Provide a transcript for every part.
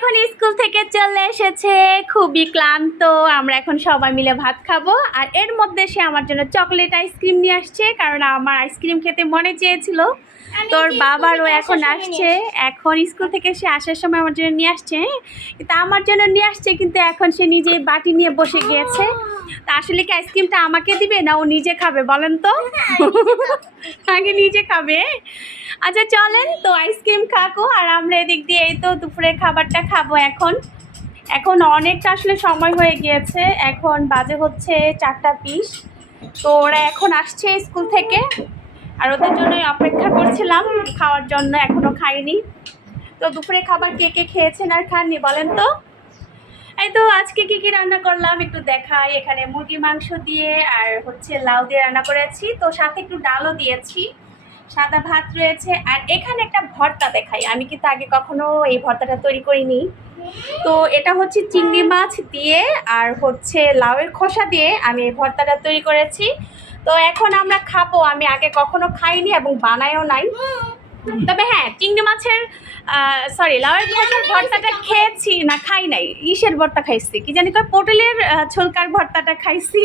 এখন স্কুল থেকে চলে এসেছে, খুবই ক্লান্ত। আমরা এখন সবাই মিলে ভাত খাবো। আর এর মধ্যে সে আমার জন্য চকলেট আইসক্রিম নিয়ে আসছে, কারণ আমার আইসক্রিম খেতে মনে চেয়েছিল। তোর বাবারও এখন আসছে, এখন স্কুল থেকে সে আসার সময় আমার জন্য নিয়ে আসছে। কিন্তু আমার জন্য নিয়ে আসছে, কিন্তু এখন সে নিজে বাটি নিয়ে বসে গিয়েছে। তা আসলে কি আইসক্রিমটা আমাকে দিবে না ও নিজে খাবে বলেন তো? আগে নিজে খাবে। আচ্ছা চলেন তো আইসক্রিম খাকো, আর আমরা এদিক দিয়ে এই তো দুপুরের খাবারটা খাবো। এখন অনেকটা আসলে সময় হয়ে গিয়েছে, এখন বাজে হচ্ছে 4:20। তো ওরা এখন আসছে স্কুল থেকে, আর ওদের জন্যই অপেক্ষা করছিলাম খাওয়ার জন্য, এখনও খাইনি। তো দুপুরে খাবার কে কে খেয়েছেন আর খাননি বলেন তো? এই তো আজকে কি কি রান্না করলাম একটু দেখাই। এখানে মুরগি মাংস দিয়ে আর হচ্ছে লাউ দিয়ে রান্না করেছি, তো সাথে একটু ডালও দিয়েছি, সাদা ভাত রয়েছে। আর এখানে একটা ভর্তা দেখাই, আমি কিন্তু আগে কখনো এই ভর্তাটা তৈরি করিনি। তো এটা হচ্ছে চিংড়ি মাছ দিয়ে আর হচ্ছে লাউয়ের খোসা দিয়ে আমি এই ভর্তাটা তৈরি করেছি। তো এখন আমরা খাবো, আমি আগে কখনো খাইনি এবং বানায়ও নাই। তবে হ্যাঁ, চিংড়ি মাছের লাউয়ের খোসার ভর্তাটা খেয়েছি, না খাই নাই। ইসের ভর্তা খাইছি, কি জানি কয়, পটলের ছোলকার ভর্তাটা খাইছি।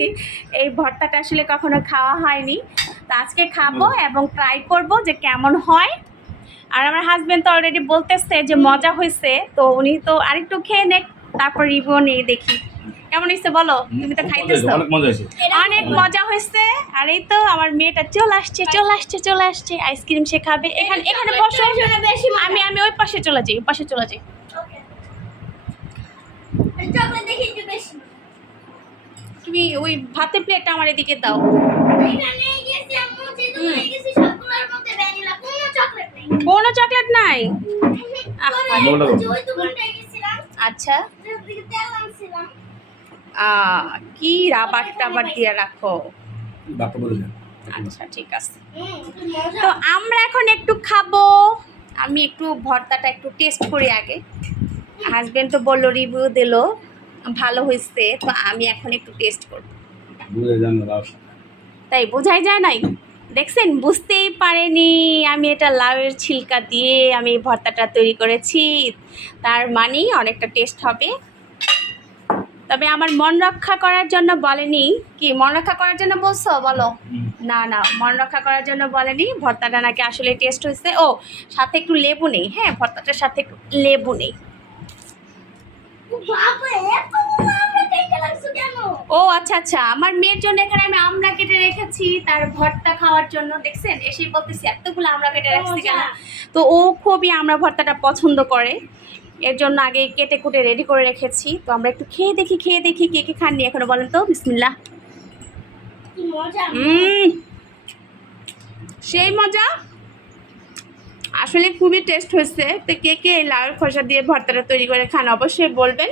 এই ভর্তাটা আসলে কখনো খাওয়া হয়নি, তো আজকে খাবো এবং ট্রাই করব যে কেমন হয়। আর আমার হাজবেন্ড তো অলরেডি বলতেছে যে মজা হয়েছে, তো উনি তো আরেকটু খেয়ে নেক, তারপর রিভিউ নিয়ে দেখি কেমন হয়েছে। বলো, তুমি তো খাইতেছো। অনেক মজা হয়েছে। আর এই তো আমার মেয়েটা চলে আসছে আইসক্রিম সে খাবে। এখানে বসো, আমি ওই পাশে চলে যাই। তুমি ওই ভাতের প্লেটটা আমার এদিকে দাও। কোনো চকলেট নাই? আচ্ছা, কি রাবার টাবার দিয়ে রাখো। আচ্ছা ঠিক আছে। তো আমরা এখন একটু খাবো, আমি একটু ভর্তাটা একটু টেস্ট করি আগে। হাজবেন্ড তো বললো, রিভিউ দিল ভালো হয়েছে, তো আমি এখন একটু টেস্ট করব। তাই বোঝাই যায় নাই, দেখছেন, বুঝতেই পারেনি আমি এটা লাউয়ের ছিলকা দিয়ে আমি এই ভর্তাটা তৈরি করেছি, তার মানেই অনেকটা টেস্ট হবে। তবে আমার মন রক্ষা করার জন্য বলেনি। কি মন রক্ষা করার জন্য বলছো বলো? না মন রক্ষা করার জন্য বলেনি, ভর্তাটা নাকি আসলে টেস্ট হয়েছে। ও সাথে একটু লেবু নেই, হ্যাঁ ভর্তাটার সাথে একটু লেবু নেই। ও আচ্ছা, আমার মেয়ের জন্য এখানে আমি আমড়া কেটে রেখেছি তার ভর্তা খাওয়ার জন্য। দেখছেন, এসেই বলতেছি এতগুলো আমড়া কেটে রাখছি কেন। তো ও খুবই আমড়া ভর্তাটা পছন্দ করে, এর জন্য আগে কেটে কুটে রেডি করে রেখেছি। তো আমরা একটু খেয়ে দেখি কে কে খাননি এখনো বলেন তো। বিসমিল্লাহ। সেই মজা, আসলে খুবই টেস্ট হয়েছে। তো কে কে এই লাউয়ের খোসা দিয়ে ভর্তাটা তৈরি করে খান অবশ্যই বলবেন।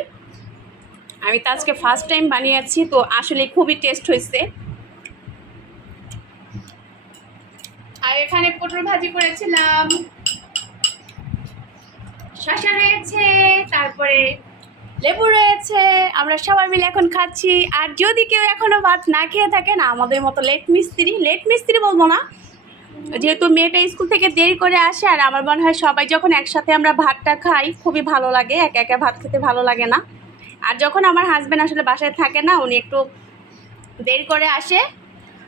আমি তো আজকে ফার্স্ট টাইম বানিয়েছি, তো আসলে খুবই টেস্ট হয়েছে। আর এখানে পটল ভাজি করেছিলাম, শসা রয়েছে, তারপরে লেবু রয়েছে। আমরা সবাই মিলে এখন খাচ্ছি। আর যদি কেউ এখনো ভাত না খেয়ে থাকেন, আমাদের মতো লেট মিস্ত্রি বলবো না, যেহেতু মেয়েটা স্কুল থেকে দেরি করে আসে, আর আমার মনে হয় সবাই যখন একসাথে আমরা ভাতটা খাই খুবই ভালো লাগে, একা একা ভাত খেতে ভালো লাগে না। আর যখন আমার হাজব্যান্ড আসলে বাসায় থাকে না, উনি একটু দেরি করে আসে,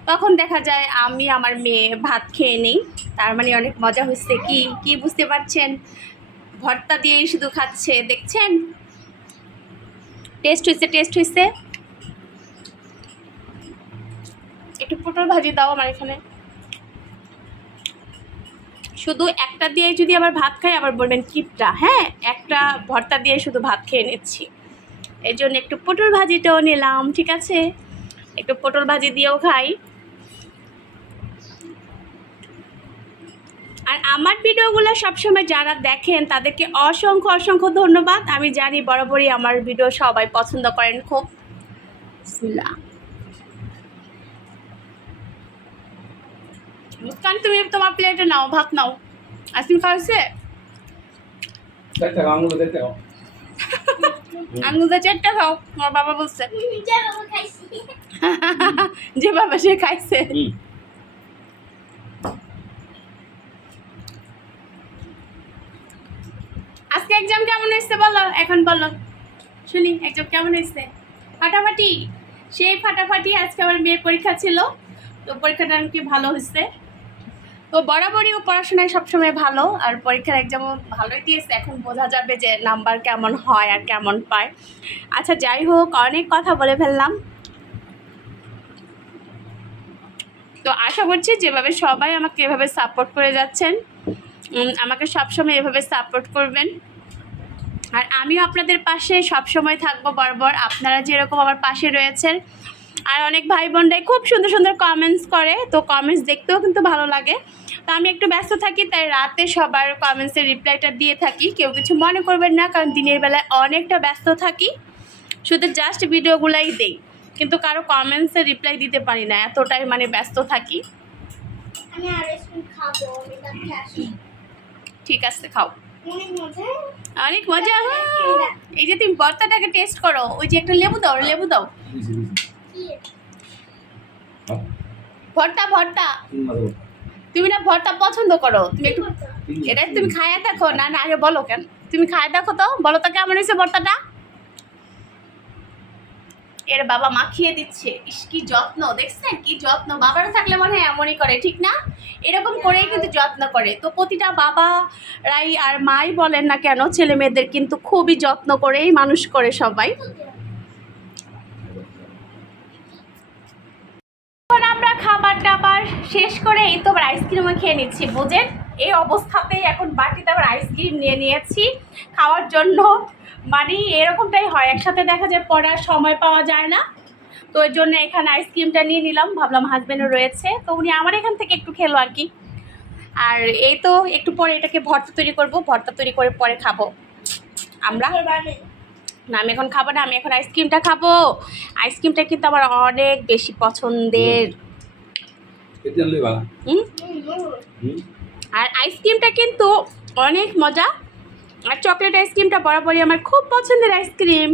তখন দেখা যায় আমি আমার মেয়ে ভাত খেয়ে নিই। তার মানে অনেক মজা হচ্ছে। কি বুঝতে পারছেন? ভর্তা দিয়েই শুধু খাচ্ছে, দেখছেন। টেস্ট হয়েছে। একটু পটল ভাজি দাও আমার এখানে। শুধু একটা দিয়ে যদি আবার ভাত খাই আবার বলবেন কিপটা। হ্যাঁ, একটা ভর্তা দিয়ে শুধু ভাত খেয়ে নিচ্ছি, এর জন্য একটু পটল ভাজিটাও নিলাম। ঠিক আছে, একটু পটল ভাজি দিয়েও খাই। আর আমার ভিডিওগুলো সবসময় যারা দেখেন তাদেরকে অসংখ্য ধন্যবাদ। আমি জানি বরাবরই আমার ভিডিও সবাই পছন্দ করেন খুব। মুস্কান, তুমি তোমার প্লেটে নাও, ভাত নাও। আইসক্রিম খাওয়াইছে, আঙুলটা 4টা খাও, আমার বাবা বলছে। যে বাবা সে খাইছে। আজকে এক্সাম কেমন হয়েছে বলো, এখন বলো শুনি এক্সাম কেমন হয়েছে। ফাটাফাটি, সেই ফাটাফাটি। আজকে আমার মেয়ের পরীক্ষা ছিল, তো পরীক্ষাটা আর কি ভালো হয়েছে। তো বরাবরই ও পড়াশোনায় সবসময় ভালো, আর পরীক্ষার এক্সামও ভালোই দিয়েছে। এখন বোঝা যাবে যে নাম্বার কেমন হয় আর কেমন পায়। আচ্ছা যাই হোক, অনেক কথা বলে ফেললাম। তো আশা করছি যেভাবে সবাই আমাকে এভাবে সাপোর্ট করে যাচ্ছেন, আমাকে সবসময় এভাবে সাপোর্ট করবেন। আর আমিও আপনাদের পাশে সবসময় থাকবো বরাবর, আপনারা যেরকম আমার পাশে রয়েছেন। আর অনেক ভাই বোনরাই খুব সুন্দর সুন্দর কমেন্টস করে, তো কমেন্টস দেখতেও কিন্তু ভালো লাগে। তো আমি একটু ব্যস্ত থাকি, তাই রাতে সবার কমেন্টসের রিপ্লাইটা দিয়ে থাকি। কেউ কিছু মনে করবেন না, কারণ দিনের বেলায় অনেকটা ব্যস্ত থাকি, শুধু জাস্ট ভিডিওগুলাই দেই, কিন্তু কারো কমেন্টসের রিপ্লাই দিতে পারি না, এতটাই মানে ব্যস্ত থাকি। আমি আইসক্রিম খাবো, আমি কাছে আসি। ঠিক আছে, খাও। অনেক মজা। অনেক মজা। এই যে তুমি ভর্তাটাকে টেস্ট করো, ওই যে একটা লেবু দাও, লেবু দাও। ভর্তা ভর্তা, তুমি না ভর্তা পছন্দ করো, তুমি একটু এটা তুমি খায়া দেখো। না না, আগে বলো কেন, তুমি খায়া দেখো তো, বলো তো কেমন হয়েছে ভর্তাটা। এর বাবা মাখিয়ে দিচ্ছে, ইস কি যত্ন, দেখছেন কি যত্ন। বাবারা থাকলে মনে হয় এমনই করে, ঠিক না? এরকম করেই কিন্তু যত্ন করে। তো প্রতিটা বাবারাই আর মাই বলেন না কেন, ছেলে মেয়েদের কিন্তু খুবই যত্ন করেই মানুষ করে সবাই। এখন আমরা খাবার টাবার শেষ করে এই তো আবার আইসক্রিমও খেয়ে নিচ্ছি, বুঝেন। এই অবস্থাতেই এখন বাটিতে আবার আইসক্রিম নিয়ে নিয়েছি খাওয়ার জন্য। মানে এরকমটাই হয়, একসাথে দেখা যায় পড়ার সময় পাওয়া যায় না, তো ওই জন্য এখানে আইসক্রিমটা নিয়ে নিলাম। ভাবলাম হাজব্যান্ডও রয়েছে, তো উনি আমার এখান থেকে একটু খেলো আর কি। আর এই তো একটু পরে এটাকে ভর্তা তৈরি করব, ভর্তা তৈরি করে পরে খাবো আমরা। না আমি এখন খাবো না, আমি এখন আইসক্রিমটা খাবো। আইসক্রিমটা কিন্তু আমার অনেক বেশি পছন্দের। আর আইসক্রিমটা কিন্তু অনেক মজা, আর চকলেট আইসক্রিমটা বরাবরই আমার খুব পছন্দের আইসক্রিম।